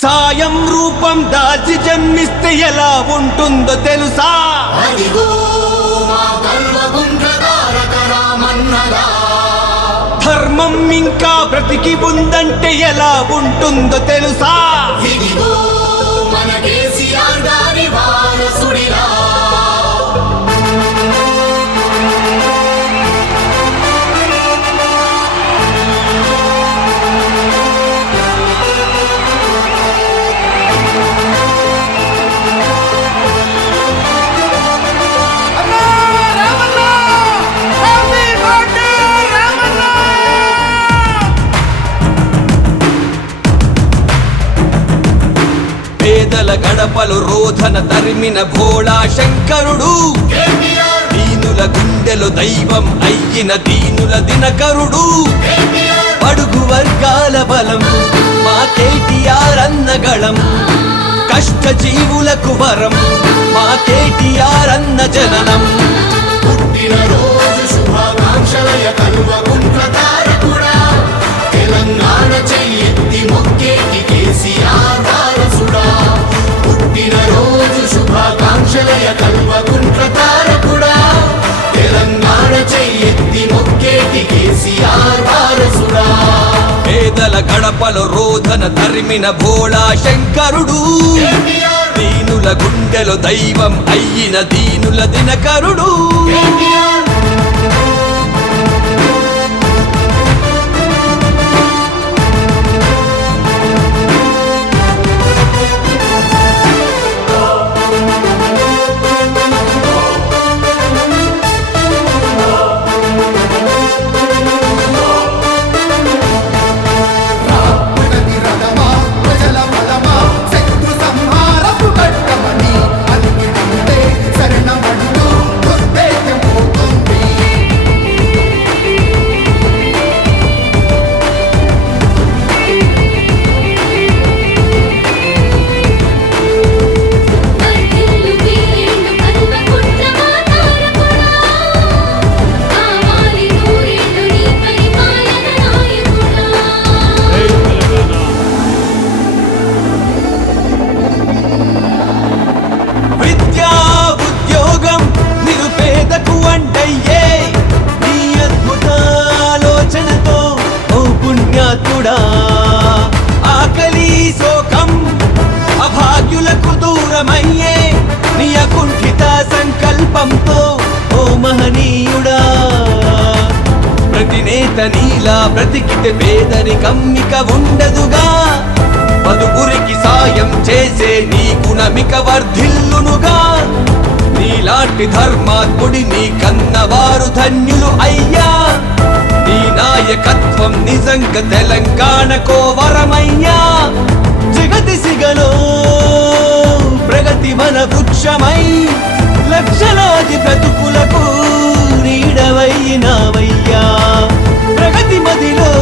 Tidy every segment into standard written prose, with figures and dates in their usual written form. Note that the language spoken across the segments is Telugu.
సాయం రూపం దాల్చి జన్మిస్తే ఎలా ఉంటుందో తెలుసా? అదిగో మా కల్వకుంట్ల తారక రామన్నరా. ధర్మం ఇంకా బ్రతికి ఉందంటే ఎలా ఉంటుందో తెలుసా? ఇదిగో మన కేసీఆర్ గారి వారసుడిరా. పేదల గడపలు రోధన తరిమిన భోళా శంకరుడు, కేటీఆర్, దీనుల గుండెలు దైవం అయ్యిన దీనుల దినకరుడు, కేటీఆర్, బడుగు వర్గాల బలం మా కేటీఆర్ అన్నగళం, కష్ట జీవులకు వరం మా కేటీఆర్ అన్న జననం. పుట్టిన రోజు శుభాకాంక్షలయ కల్వకుంట్ల తారకుడా. తెలంగాణ చెయ్యెత్తి మొక్కేటి కేసీఆర్ వారసుడా. పుట్టిన రోజు శుభాకాంక్షలయ కల్వకుంట్ల తారకుడా. తెలంగాణ చెయ్యెత్తి మొక్కేటి కేసీఆర్ వారసుడా. పేదల గడపలు రోధన తరిమిన భోళా శంకరుడు, కేటీఆర్, దీనుల గుండెలు దైవం అయ్యిన దీనుల దినకరుడు. కేటీఆర్. ప్రగతి రథమా ప్రజల బలమా శత్రు సంహారపు కట్టమని అలిగితే శరణమంటూ దుర్భేద్యం పోతుంది. వర్ధిల్లు వీరేళ్ళు కల్వకుంట్ల మా తారకుడా. కావాలి నూరేళ్ళు నీ పరిపాలన నాయకుడా. విద్యా ఉద్యోగం నిరుపేదకు అంటయ్యే నీ అద్భుతాలోచనతో ఓ పుణ్యాత్ముడా. ఆకలి శోకం అభాగ్యులకు దూరమయ్యే నీ అకుంఠిత సంకల్పంతో ఓ మహనీయుడా. ప్రతి నేత నీలా బ్రతికితే పేదరికం ఇక ఉండదుగా. పదుగురికి సాయం చేసే నీ గుణమిక వర్ధిల్లునుగా. నీలాంటి ధర్మాత్ముడి నీ కన్నవారు ధన్యులు అయ్యా. నీ నాయకత్వం నిజంగా తెలంగాణకో వరమయ్యా. జగతి సిగలో ప్రగతి మన వృక్షమై లక్షలాది బ్రతుకులకు నీడవయ్యినావయ్యా. ప్రగతి మదిలో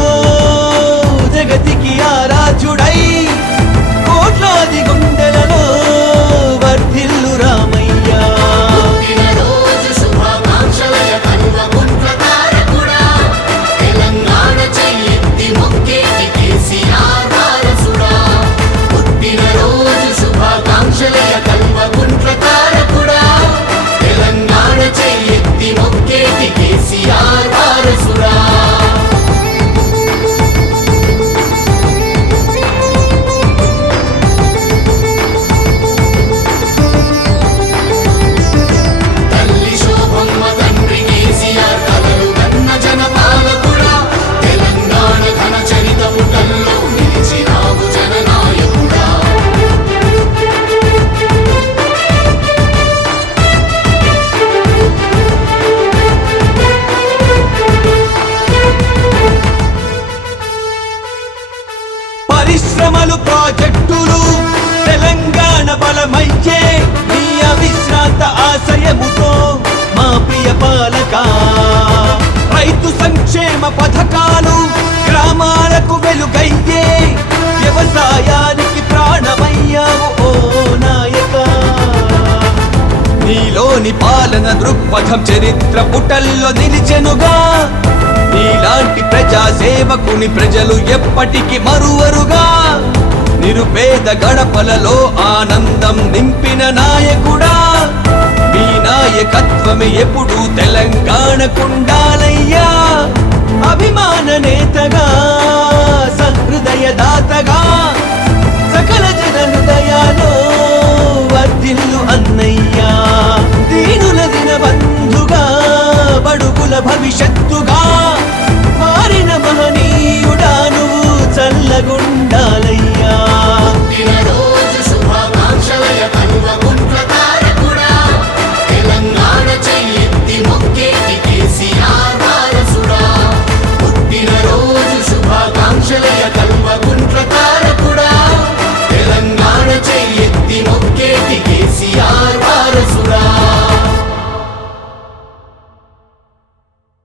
జగతికి ఆరాధ్యుడై కోట్లాది గుండెలలో వర్ధిల్లు రామయ్యా. పుట్టిన రోజు శుభాకాంక్షలయ కల్వకుంట్ల తారకుడా. తెలంగాణ చెయ్యెత్తి మొక్కేటి కేసీఆర్ వారసుడా. పుట్టిన రోజు శుభాకాంక్షలయ కల్వకుంట్ల తారకుడా. తెలంగాణ చెయ్యెత్తి మొక్కేటి కేసీఆర్ వారసుడా. తల్లి శోభమ్మ తండ్రి కేసీఆర్ కలలు కన్న జనపాలకుడా. తెలంగాణ ఘన చరిత పుటల్లో నిలిచినావు జననాయకుడా. పరిశ్రమలు ప్రాజెక్టులు తెలంగాణ బలమయ్యే నీ అవిశ్రాంత ఆశయముతో మా ప్రియ పాలక. రైతు సంక్షేమ పథకాలు గ్రామాలకు వెలుగయ్యే వ్యవసాయానికి ప్రాణమయ్యావు ఓ నాయక. నీలోని పాలన దృక్పథం చరిత్ర పుటల్లో నిలిచెనుగా. నీలాంటి ప్రజా సేవకుని ప్రజలు ఎప్పటికీ మరువరుగా. నిరుపేద గడపలలో ఆనందం నింపిన నాయకుడా మీ నాయకత్వమే ఎప్పుడు తెలంగాణకుండాలయ్యా అభిమాన నేతగా సహృదయ దాతగా సకల జన హృదయాలో వర్ధిల్లు అన్నయ్యా దీనుల దిన బంధుగా బడుగుల భవిష్యత్తుగా